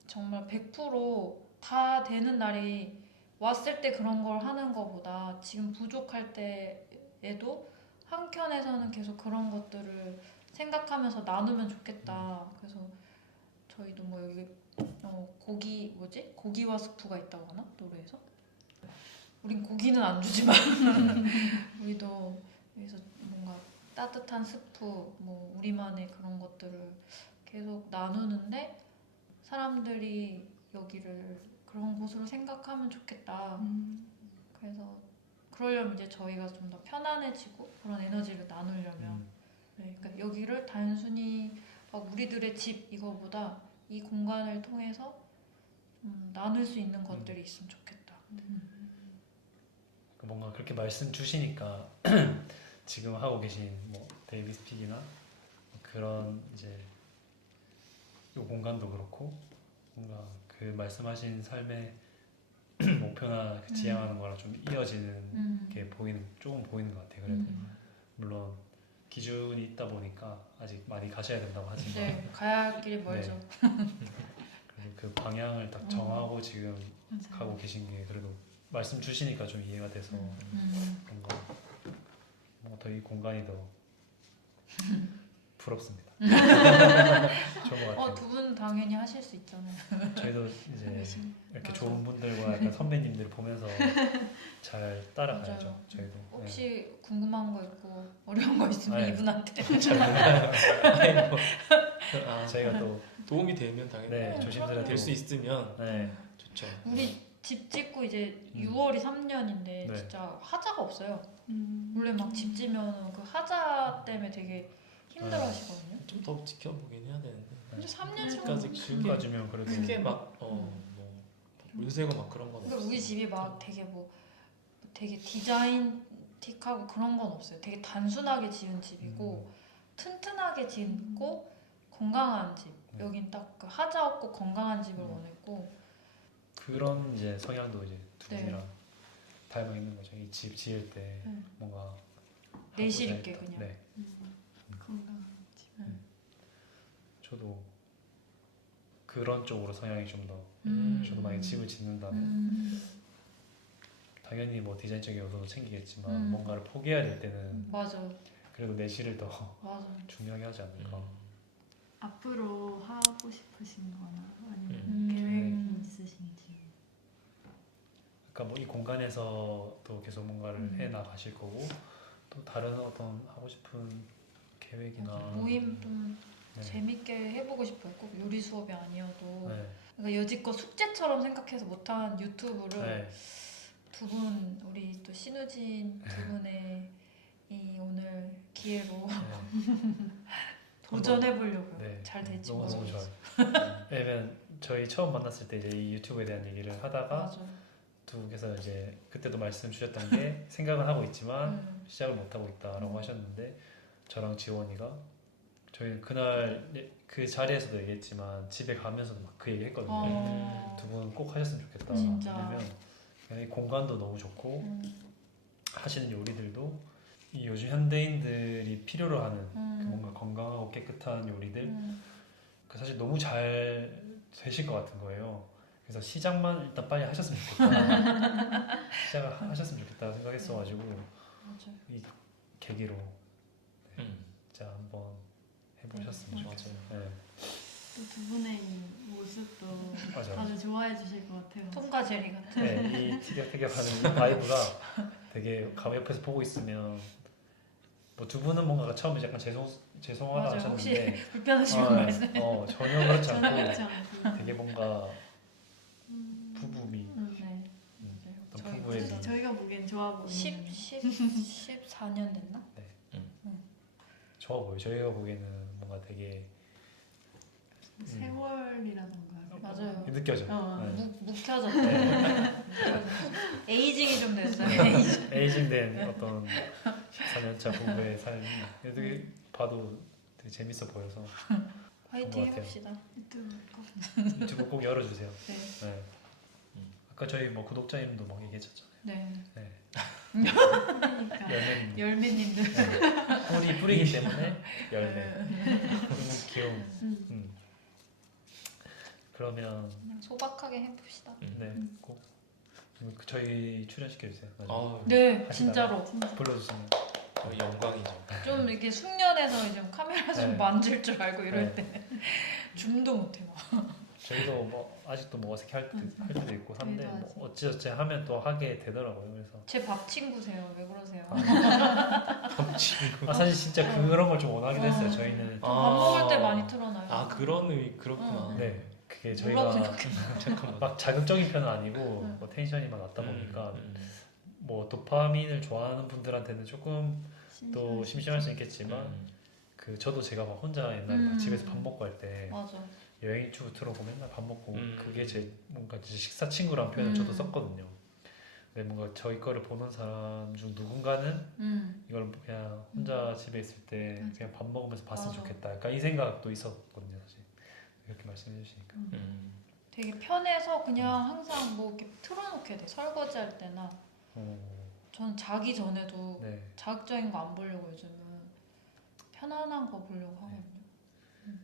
정말 100%다 되는 날이 왔을 때 그런 걸 하는 것보다 지금 부족할 때에도 한켠에서는 계속 그런 것들을 생각하면서 나누면 좋겠다. 그래서 저희도 뭐 여기 고기 뭐지? 고기와 스프가 있다고 하나? 노래에서? 우린 고기는 안 주지만 우리도 여기서 뭔가 따뜻한 스프, 뭐 우리만의 그런 것들을 계속 나누는데 사람들이 여기를 그런 곳으로 생각하면 좋겠다. 그래서 그러려면 이제 저희가 좀 더 편안해지고 그런 에너지를 나누려면 네, 그러니까 여기를 단순히 막 우리들의 집 이거보다 이 공간을 통해서 나눌 수 있는 것들이 있으면 좋겠다. 뭔가 그렇게 말씀 주시니까 지금 하고 계신 뭐 데이비스 픽이나 그런 이제 이 공간도 그렇고 뭔가 그 말씀하신 삶의 목표나 그 지향하는 거랑 좀 이어지는 게 조금 보이는 것 같아요. 그래도 물론 기준이 있다 보니까 아직 많이 가셔야 된다고 하지만 네, 가야 할 길이 멀죠. 그래서 그 방향을 딱 정하고 지금 가고 계신 게 그래도 말씀 주시니까 좀 이해가 돼서 뭔가 더 이 공간이 더 부럽습니다. 좋은 것 같아요. 두 분 당연히 하실 수 있잖아요. 저희도 이제 이렇게 맞아. 좋은 분들과 약간 선배님들 보면서 잘 따라가야죠. 맞아요. 저희도. 혹시 궁금한 거 있고 어려운 거 있으면 네. 이분한테 잘 몰라요. 아니 뭐 저희가 또 도움이 되면 당연히 네, 조심스레 될 수 있으면 네, 좋죠. 우리 집 짓고 이제 6월이 3년인데 네. 진짜 하자가 없어요. 원래 막 집 지면 그 하자 때문에 되게 힘들어하시거든요. 좀 더 지켜보긴 해야 되는데 근데 3년이면 아직까지 지금까지면 그래도 크게 뭐 물새고 막 그런 건 그러니까 없어요. 우리 집이 막 되게 디자인틱하고 그런 건 없어요. 되게 단순하게 지은 집이고 튼튼하게 짓고 건강한 집. 여긴 딱 그 하자 없고 건강한 집을 원했고 그런 이제 성향도 이제 두 네. 분이랑 닮아 있는 거죠. 이 집 지을 때 뭔가 내실 하고자 있게 했던. 그냥. 네, 건강한 집. 저도 그런 쪽으로 성향이 좀 더. 저도 만약 집을 짓는다면 당연히 뭐 디자인적인 요소도 챙기겠지만 뭔가를 포기해야 될 때는 맞아. 그래도 내실을 더 맞아. 중요하게 하지 않을까. 앞으로 하고 싶으신 거나 아니면 음. 계획이 있으신지. 그러니까 뭐 이 공간에서 또 계속 뭔가를 해 나가실 거고 또 다른 어떤 하고 싶은 계획이나 모임 좀 네. 재밌게 해보고 싶어요. 꼭 요리 수업이 아니어도. 네. 그러니까 여지껏 숙제처럼 생각해서 못한 유튜브를 네. 두 분, 우리 또 신우진 두 분의 이 오늘 기회로 도전해보려고요. 네. 잘 될지 너무 모르겠어요. 좋아요. 왜냐면 저희 처음 만났을 때 이제 이 유튜브에 대한 얘기를 하다가 맞아. 두 분께서 이제 그때도 말씀 주셨던 게 생각은 하고 있지만 시작을 못 하고 있다라고 하셨는데 저랑 지원이가 저희는 그날 그 자리에서도 얘기했지만 집에 가면서도 막 그 얘기했거든요. 두 분 꼭 하셨으면 좋겠다. 진짜. 왜냐면 그냥 이 공간도 너무 좋고 하시는 요리들도 이 요즘 현대인들이 필요로 하는 그 뭔가 건강하고 깨끗한 요리들 그 사실 너무 잘 되실 것 같은 거예요. 그래서 시작만 일단 빨리 하셨으면 좋겠다. 시작을 하셨으면 좋겠다 생각했어가지고 맞아. 이 계기로 진짜 한번 해보셨으면 좋겠어요. 네. 또 두 분의 이 모습도 맞아요. 다들 좋아해 주실 것 같아요. 톰과 제리 같은. 네, 이 티격태격하는 이 바이브가 되게 감 옆에서 보고 있으면 뭐 두 분은 뭔가 처음에 약간 죄송하다 맞아요. 하셨는데 혹시 불편하시면 말씀. 전혀 그렇지 저는 그렇지 않고 않고. 되게 뭔가 부부미 네. 어떤 저희 부부의 그래서 눈. 저희가 보기엔 좋아 보이는. 14년 됐나? 좋아 보여요. 저희가 보기에는 뭔가 되게 세월이라던가. 맞아요. 느껴져요. 어. 네. 묵혀졌죠. 네. 에이징이 좀 됐어요. 에이징된 어떤 14년차 부부의 삶이 되게 봐도 되게 재밌어 보여서 화이팅 같아요. 해봅시다. 유튜브 꼭. 유튜브 꼭 열어주세요. 네. 네. 아까 저희 뭐 구독자 이름도 막 얘기했었잖아요. 네. 네. 그러니까. 열매님. 열매님들. 꿀이 뿌리기 때문에 열매. 너무 귀여운. 그러면 소박하게 해봅시다. 네, 꼭 저희 출연시켜 주세요. 네, 하시다가. 진짜로. 불러주시면. 저희 영광이죠. 좀 이렇게 숙련해서 좀 카메라 좀 네. 만질 줄 알고 이럴 네. 때 줌도 못해 막. 저희도 뭐 아직도 뭐 어색할 할 때도 있고 한데 저희도 뭐 아직. 어찌어찌 하면 또 하게 되더라고요. 그래서 제 밥 친구세요. 왜 그러세요? 친구. 사실 진짜 그런 걸 좀 원하긴 했어요. 저희는 밥 먹을 때 많이 틀어놔요. 아 그런 의미 그렇구나. 네 그게 뭐라고 저희가 생각해? 잠깐만. 막 자극적인 편은 아니고 응. 뭐 텐션이 막 낮다 보니까 음. 뭐 도파민을 좋아하는 분들한테는 조금 또 심심할 수 있겠지만 음. 그 저도 제가 막 혼자 옛날에 막 집에서 밥 먹고 할 때 맞아. 여행 유튜브 틀어보고 맨날 밥 먹고 음. 그게 제 뭔가 진짜 식사 친구라는 표현을 저도 음. 썼거든요. 근데 뭔가 저희 거를 보는 사람 중 누군가는 이걸 그냥 혼자 집에 있을 때 맞아. 그냥 밥 먹으면서 봤으면 맞아. 좋겠다. 약간 이 생각도 있었거든요, 사실. 이렇게 말씀해 주시니까. 되게 편해서 그냥 항상 뭐 이렇게 틀어놓게 돼. 설거지 할 때나. 저는 자기 전에도 네. 자극적인 거 안 보려고 요즘은 편안한 거 보려고 하거든요.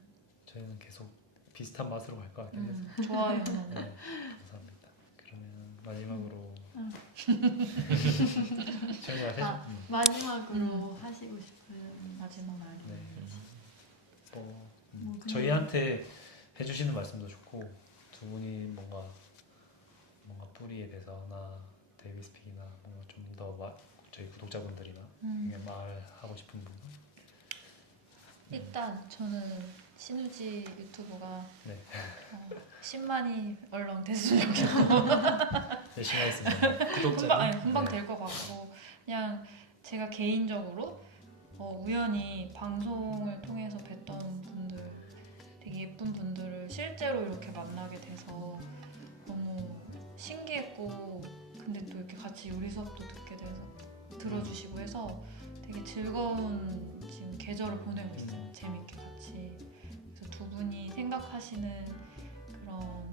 저희는 계속 비슷한 맛으로 갈 것 같긴 해서. 좋아요. 네, 감사합니다. 그러면 마지막으로 저희가 해줘. 아, 마지막으로 하시고 싶은 마지막 말. 네. 뭐, 뭐 그냥- 저희한테 해주시는 말씀도 좋고 두 분이 뭔가 뿌리에 대해서나 데이비스픽이나 뭔가 좀 더 저희 구독자분들이나 그냥 말하고 싶은 부분. 일단 저는 신우지 유튜브가 네. 10만이 얼렁 됐으면 좋겠고 열심히 하겠습니다. 구독자. 금방 네. 될 것 같고 그냥 제가 개인적으로 우연히 방송을 통해서 뵀던 분들 되게 예쁜 분들을 실제로 이렇게 만나게 돼서 너무 신기했고 근데 또 이렇게 같이 요리 수업도 듣게 돼서 들어주시고 해서 되게 즐거운 지금 계절을 보내고 있어요. 재밌게 같이. 그래서 두 분이 생각하시는 그런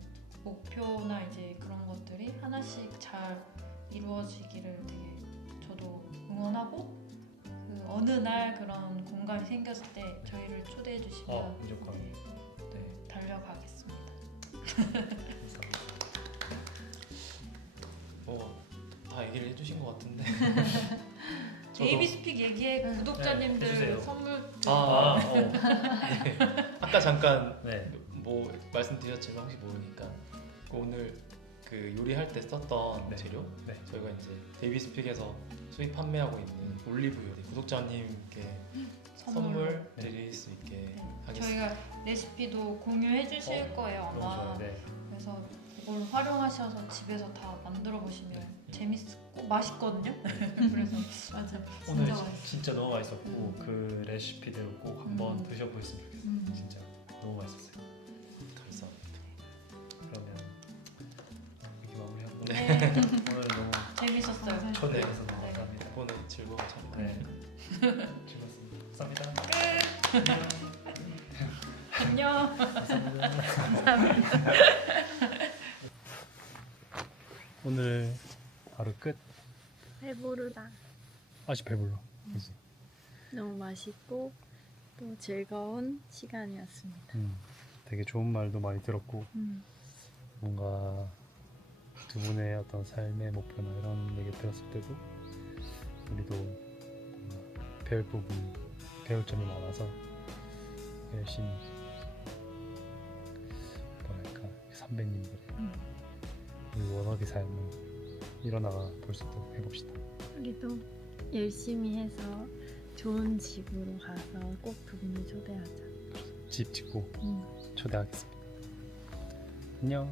목표나 이제 그런 것들이 하나씩 잘 이루어지기를 되게 저도 응원하고 그 어느 날 그런 공간이 생겼을 때 저희를 초대해 주시면 무조건. 네. 달려가겠습니다. 감사합니다. 다 얘기를 해주신 것 같은데. 데이비스픽 얘기에 네, 구독자님들 해주세요. 선물 아까 잠깐 네. 뭐 말씀드렸지만 혹시 모르니까 오늘 그 요리할 때 썼던 네. 재료 네. 저희가 이제 데이비스픽에서 수입 판매하고 있는 올리브유 구독자님께 선물 네. 드릴 수 있게 네. 하겠습니다. 저희가 레시피도 공유해 주실 거예요 너무 아마. 좋아요. 네. 그래서 그걸 활용하셔서 집에서 다 만들어 보시면 재밌고 맛있거든요. 그래서 맞아. 오늘 진짜 맛있어. 진짜 너무 맛있었고 그 레시피대로 꼭 한번 드셔보셨으면 좋겠어요. 진짜 너무 맛있었어요. 감사합니다. 그러면 이렇게 마무리하고 네. 오늘 너무 재밌었어요. 초대해서 너무 네. 감사합니다. 오늘 즐거운 촬영. 네. 즐거웠습니다. 감사합니다. 안녕. 감사합니다. 오늘 하루 끝. 배부르다. 아직 배불러. 그지? 너무 맛있고 또 즐거운 시간이었습니다. 되게 좋은 말도 많이 들었고 뭔가 두 분의 어떤 삶의 목표나 이런 얘기 들었을 때도 우리도 뭔가 배울 점이 많아서 열심히 뭐랄까 선배님들의 우리 워너비 삶을 일어나가 볼 수 있도록 해봅시다. 우리도 열심히 해서 좋은 집으로 가서 꼭 두 분을 초대하자. 집 짓고 초대하겠습니다. 안녕.